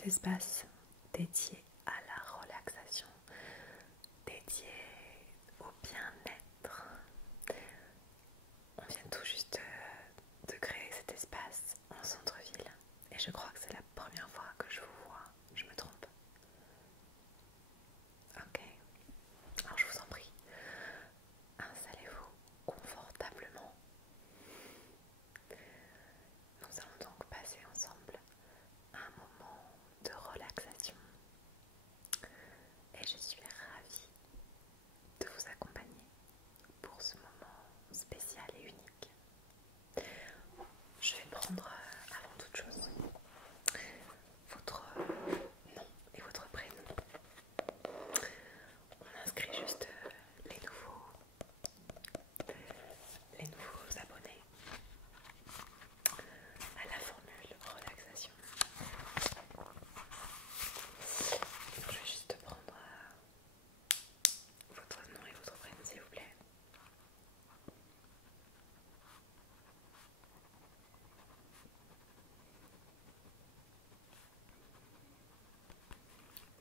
cet espace dédié à la relaxation, dédié au bien-être. On vient tout juste de créer cet espace en centre-ville et je crois que c'est la première fois que je vous vois. Je me trompe? Ok, alors je vous en prie, installez-vous confortablement. Nous allons donc passer ensemble un moment de relaxation et je suis ravie de vous accompagner pour ce moment spécial et unique. Je vais prendre avant toute chose votre nom et votre prénom. On inscrit juste les nouveaux abonnés à la formule relaxation. Donc, je vais juste prendre votre nom et votre prénom s'il vous plaît.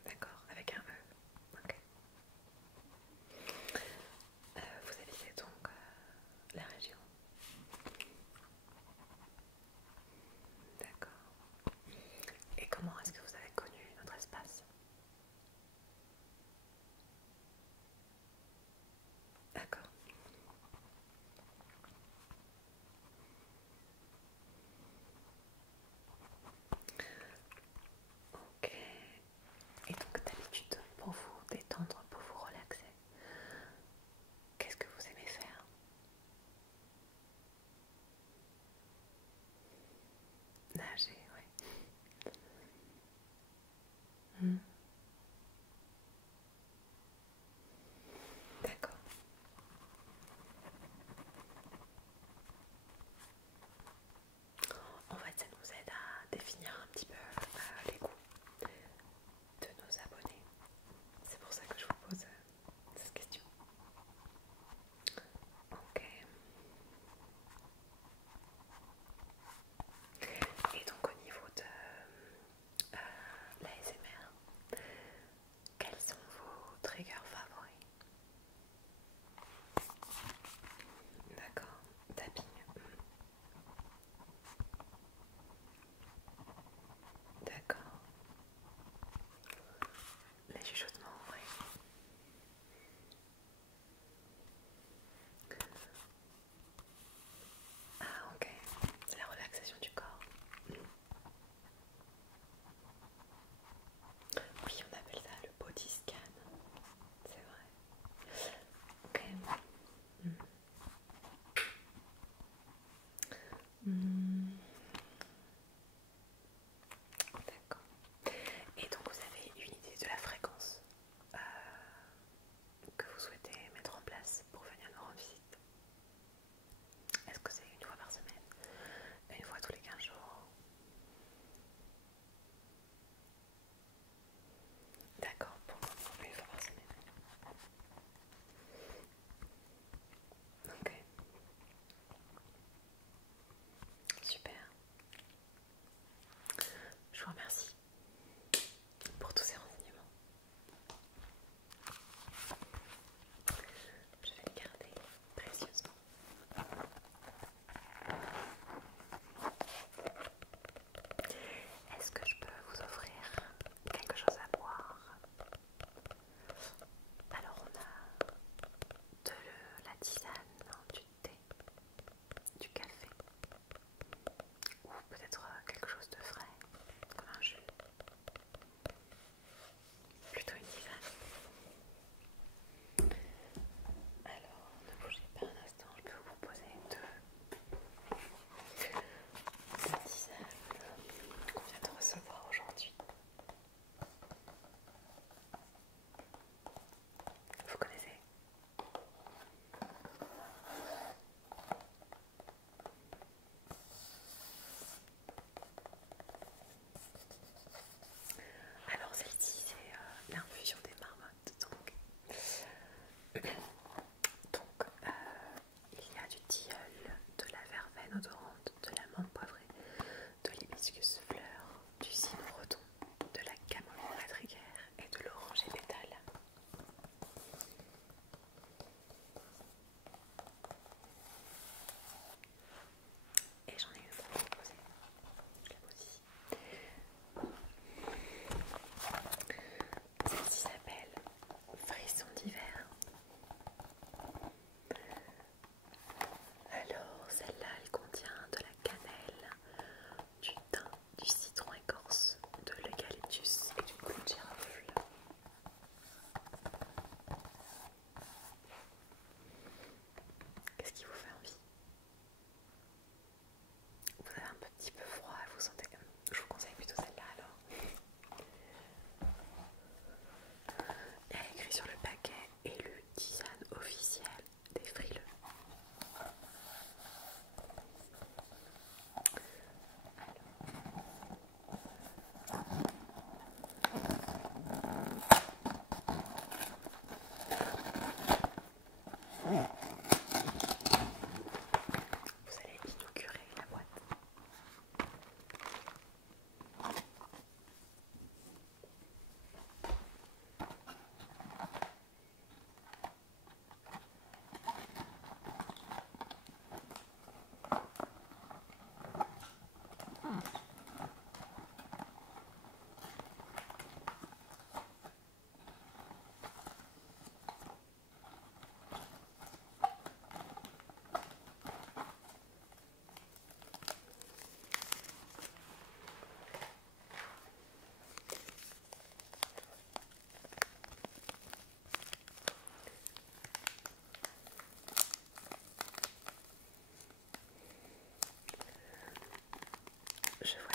D'accord, avec un E. Ok. Vous habitez donc la région. D'accord. Et comment est-ce que vous avez connu notre espace? D'accord. Ok. Et donc d'habitude, pour vous détendre, pour vous relaxer, qu'est-ce que vous aimez faire? Nager, oui. D'accord. En fait, ça nous aide à définir un petit peu les goûts de nos abonnés. C'est pour ça que je vous pose cette question. Ok. Et donc au niveau de l'ASMR, quels sont vos triggers favoris? D'accord. Tapping. D'accord. Les chuchotements, oui. Ah ok. C'est la relaxation du corps. Oui, on appelle ça le body scan. C'est vrai. Ok. Hmm. D'accord. Et donc vous avez une idée de la fréquence que vous souhaitez mettre en place pour venir nous rendre visite? Est-ce que c'est une fois par semaine? Une fois tous les 15 jours? D'accord, pour le moment, une fois par semaine. Ok.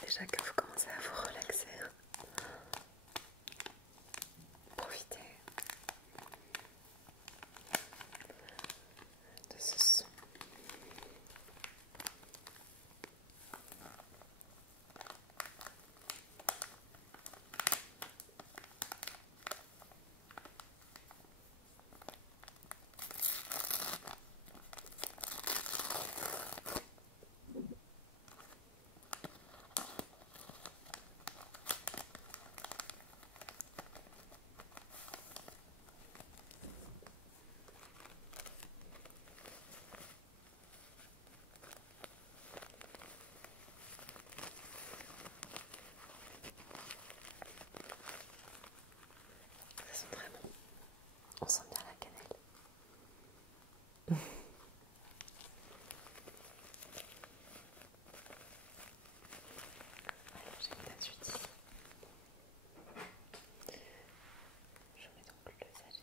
déjà que vous commencez à vous relaxer. Profitez de ce son. Ça sent très bon. On sent bien la cannelle. Alors j'ai une tasse d'huile. Je mets donc le sachet.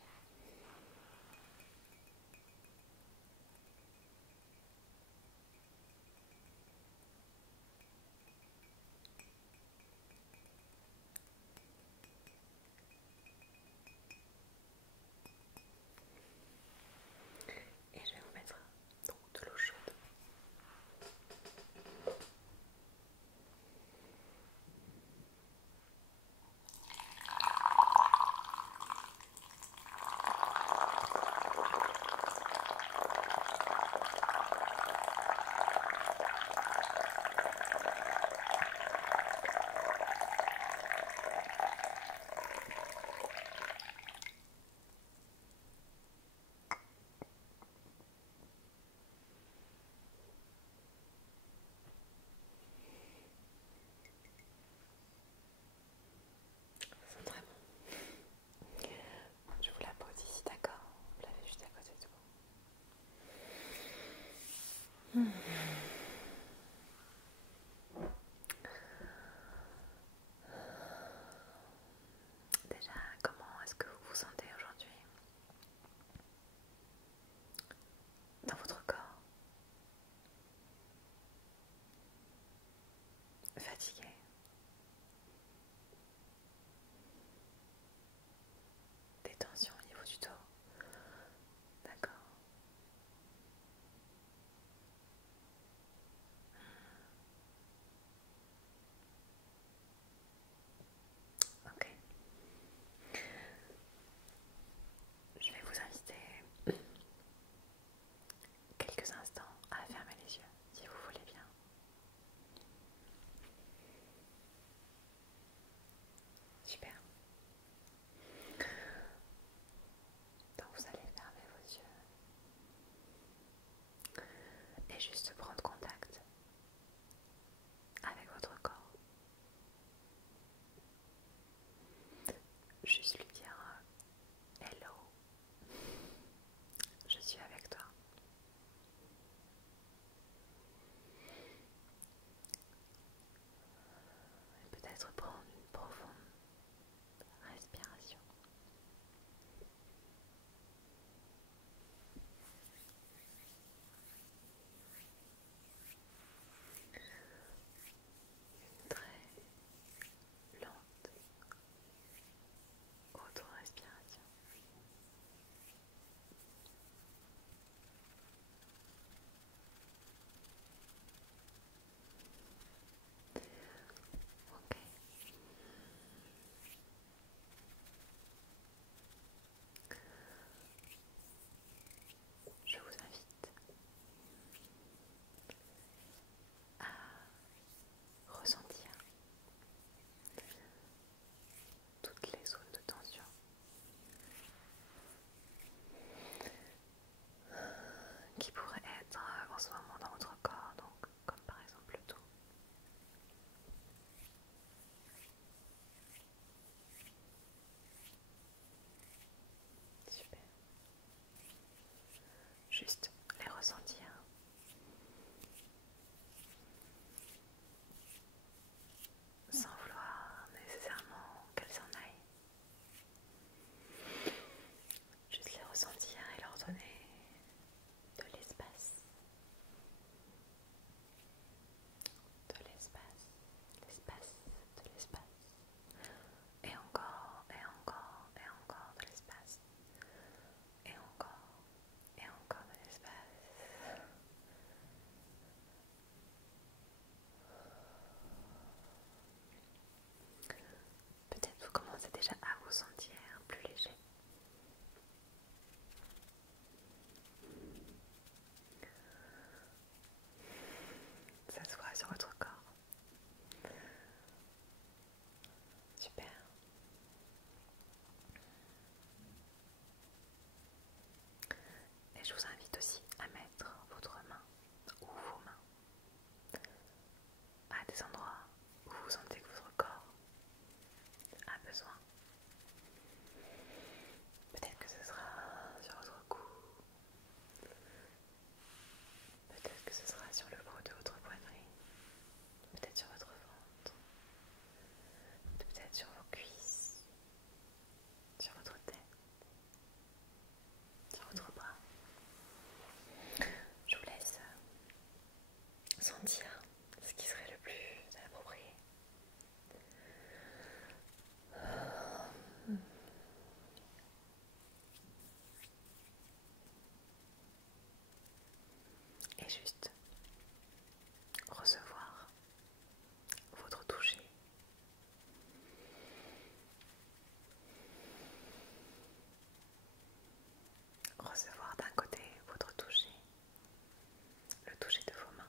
Et je vais vous mettre donc de l'eau chaude. Ça sent très bon. Je vous la pose ici, d'accord? Vous l'avez juste à côté de vous. Déjà, comment est-ce que vous vous sentez aujourd'hui dans votre corps? Fatigué? Des tensions au niveau du dos? D'accord. Ok. Je vais vous inviter quelques instants à fermer les yeux, si vous voulez bien. Super. Donc vous allez fermer vos yeux et juste prendre contact avec votre corps. Juste lui dire hello, je suis avec toi. Et peut-être prendre une profonde respiration. Une très lente auto-respiration. Ok. Je vous invite à ressentir toutes les zones de tension qui pourraient être en ce moment dans votre corps, donc comme par exemple le dos. Super. Juste les ressentir sans vouloir nécessairement qu'elles s'en aillent. Juste les ressentir et leur donner de l'espace. De l'espace. L'espace. Et je vous invite aussi à mettre votre main ou vos mains à des endroits où vous sentez que votre corps a besoin. Peut-être que ce sera sur votre cou, peut-être que ce sera sur le haut de votre poitrine, peut-être sur votre ventre, peut-être sur vos cuisses, sur votre tête, sur votre bras. Je vous laisse sentir ce qui serait le plus approprié. Et juste recevoir votre toucher. Recevoir d'un côté votre toucher, le toucher de vos mains,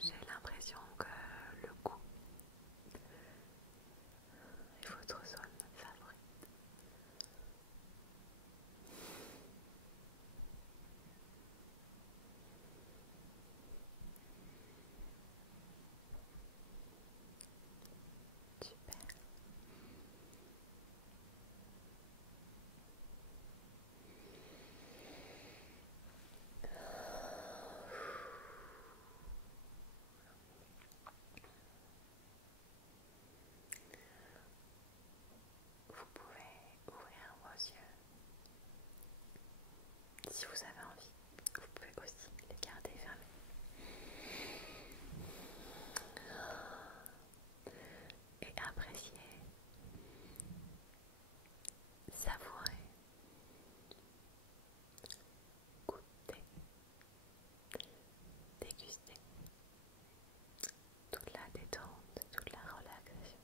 j'ai l'impression que le goût est votre zone favorite. Super. Vous pouvez ouvrir vos yeux. Si vous avez envie, vous pouvez aussi les garder fermés. Et apprécier, savourer, goûter, déguster toute la détente, toute la relaxation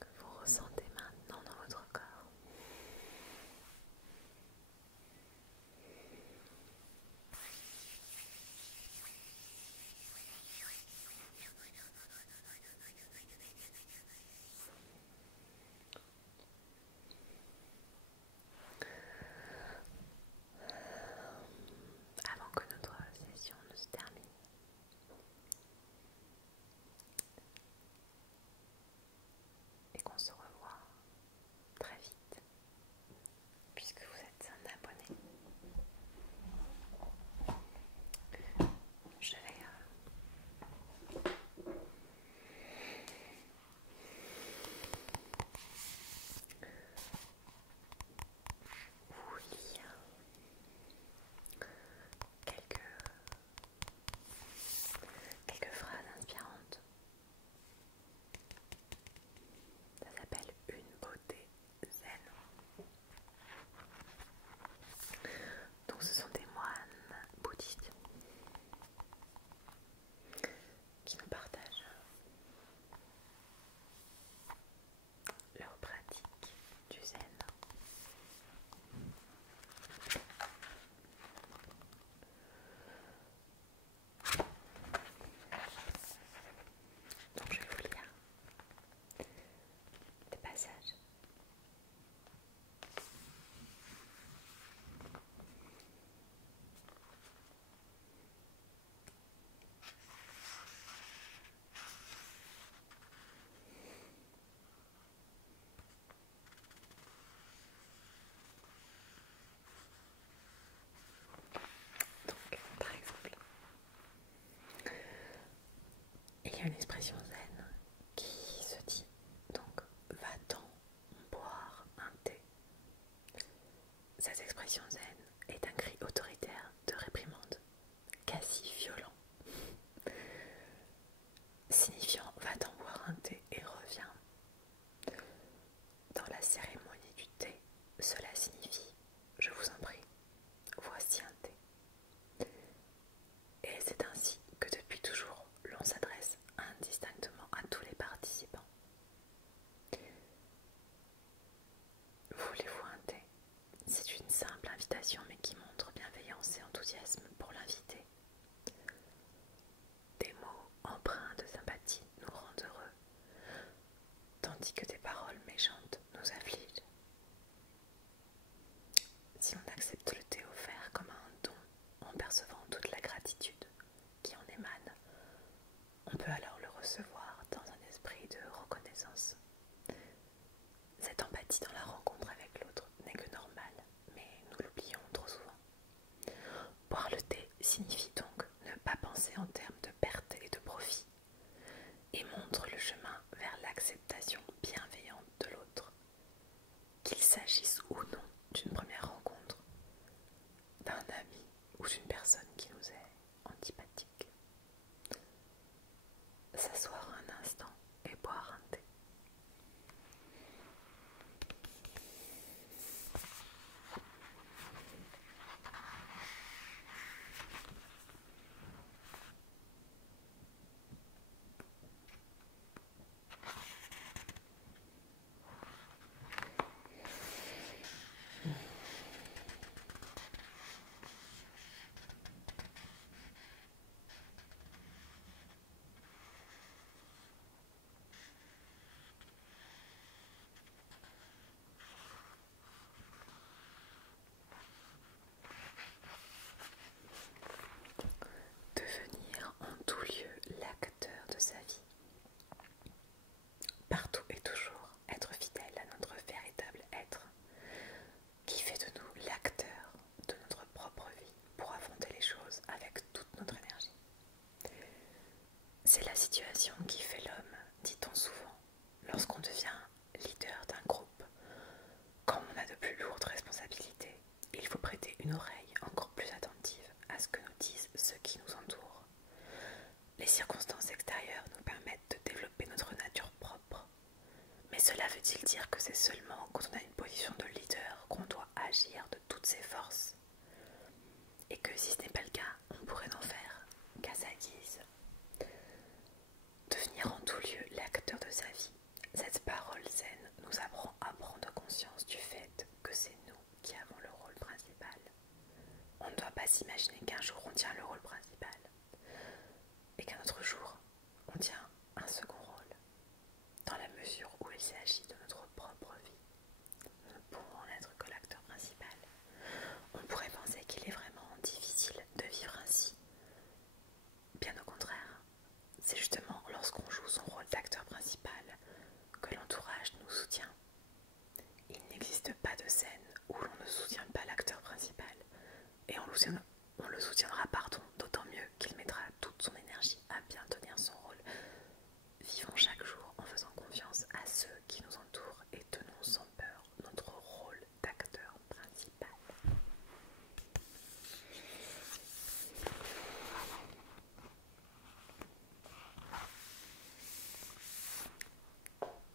que vous ressentez maintenant dans votre corps. Avant que notre session ne se termine, et qu'on se revoie très vite, puisque vous êtes un abonné, je vais vous lire quelques phrases inspirantes. Ça s'appelle Une beauté zen. Donc ce sont des moines bouddhistes qui nous partagent leur pratique du zen. Donc je vais vous lire des passages. Donc par exemple, il y a une expression zen qui se dit donc va-t'en boire un thé. Cette expression zen est un cri autoritaire de réprimande, quasi violent, signifiant va-t'en boire un thé et reviens. Dans la cérémonie du thé, cela signifie je vous en prie, voici un thé. Et c'est ainsi que depuis toujours l'on s'adresse indistinctement à tous les participants. Voulez-vous un thé? C'est une simple invitation mais qui montre bienveillance et enthousiasme pour l'invité. Des mots empreints de sympathie nous rendent heureux, tandis que des paroles méchantes nous affligent. Si on accepte le thé offert comme un don en percevant toute la gratitude qui en émane, on peut alors le recevoir dans un esprit de reconnaissance. Cette empathie dans la rencontre avec l'autre n'est que normale, mais nous l'oublions trop souvent. Boire le thé signifie donc ne pas penser en termes de perte et de profit, et montre le chemin vers l'acceptation bienveillante de l'autre. Qu'il s'agisse ou non d'une première rencontre, d'un ami ou d'une personne qui nous est antipathique. S'asseoir un instant et boire un thé. seulement quand on a une position de leader qu'on doit agir de toutes ses forces. Et que si ce n'est pas le cas, on pourrait n'en faire qu'à sa guise. Devenir en tout lieu l'acteur de sa vie, cette parole zen nous apprend à prendre conscience du fait que c'est nous qui avons le rôle principal. On ne doit pas s'imaginer qu'un jour on tient le rôle principal et qu'un autre jour on tient un second rôle, dans la mesure où il s'agit de notre propre vie. Nous ne pouvons n'être que l'acteur principal. On pourrait penser qu'il est vraiment difficile de vivre ainsi. Bien au contraire, c'est justement lorsqu'on joue son rôle d'acteur principal que l'entourage nous soutient. Il n'existe pas de scène où l'on ne soutient pas l'acteur principal, et on le soutiendra d'autant mieux qu'il mettra toute son énergie à bien tenir son rôle. Vivons chaque jour en faisant confiance à ceux qui nous entourent et tenons sans peur notre rôle d'acteur principal.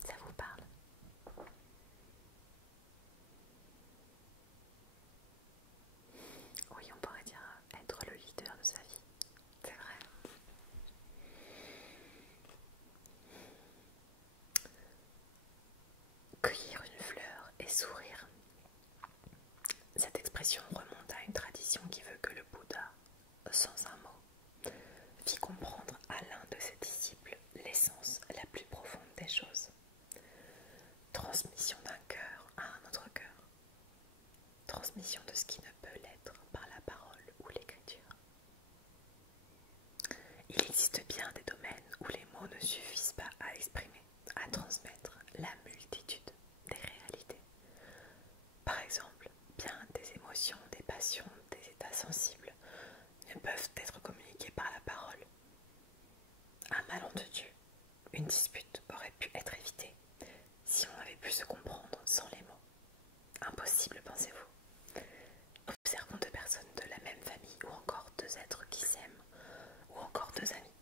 Ça vous parle? Oui, on pourrait dire être le leader de sa vie. C'est vrai. Cueillir une fleur et sourire. Cette expression remonte à une tradition qui veut que le Bouddha, sans un mot, fit comprendre à l'un de ses disciples l'essence la plus profonde des choses. Transmission d'un cœur à un autre cœur. Transmission de ce qui ne peut l'être par la parole ou l'écriture. Il existe bien des domaines où les mots ne suffisent pas à exprimer, à transmettre la multitude des réalités. Par exemple, bien des émotions, des passions, des états sensibles ne peuvent être communiqués par la parole. Un malentendu, une dispute aurait pu être évitée si on avait pu se comprendre sans les mots. Impossible, pensez-vous? Observons deux personnes de la même famille ou encore deux êtres qui s'aiment ou encore deux amis.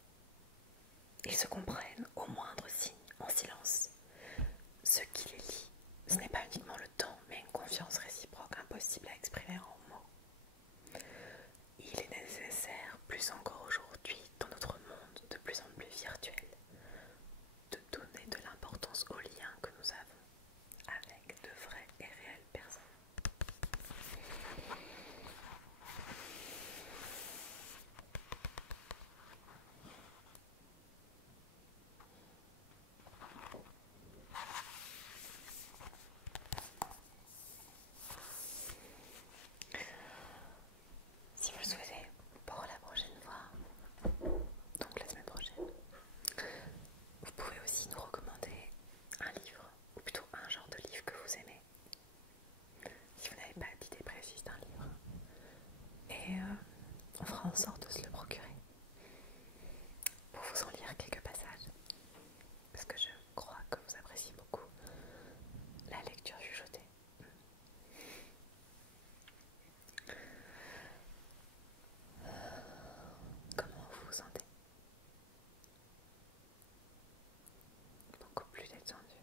Ils se comprennent au moindre signe, en silence. Ce qui les lie, ce n'est pas uniquement le temps, mais une confiance réciproque impossible à exprimer en mots. Il est nécessaire, plus encore aujourd'hui, dans notre monde de plus en plus virtuel, de donner de l'importance aux liens que nous avons avec de vraies et réelles personnes. Si vous le souhaitez, pour la prochaine fois, donc la semaine prochaine, vous pouvez aussi nous recommander un livre, ou plutôt un genre de livre que vous aimez, si vous n'avez pas d'idée précise d'un livre. Et on fera en sorte de se le procurer pour vous en lire quelques passages, parce que je crois que vous appréciez beaucoup la lecture chuchotée. Comment vous vous sentez? Beaucoup plus détendu.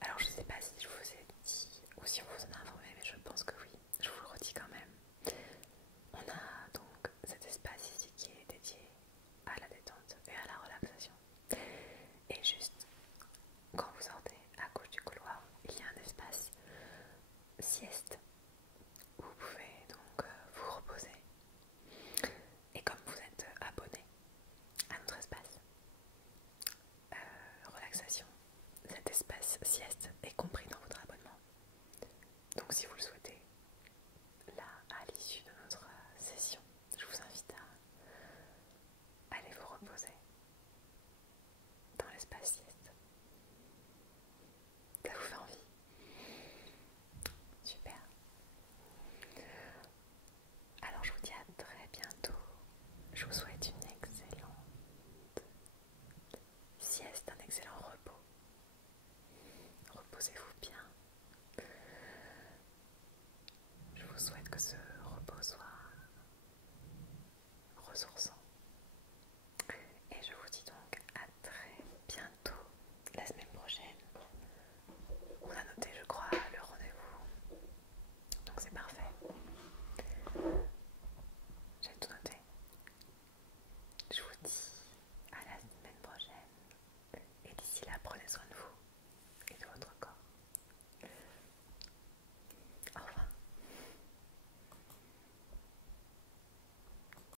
Alors je ne sais pas si je vous ai dit ou si on vous en a informé, mais je pense que oui, je vous le redis quand même. On a donc cet espace ici qui est dédié à la détente et à la relaxation. Et juste quand vous sortez à gauche du couloir, il y a un espace sieste où vous pouvez donc vous reposer. Et comme vous êtes abonné à notre espace relaxation, cet espace sieste est compris dans votre abonnement. Donc si vous le souhaitez, là à l'issue de notre session, je vous invite à aller vous reposer dans l'espace sieste. Ça vous fait envie? Super. Alors je vous dis à très bientôt. Je vous souhaite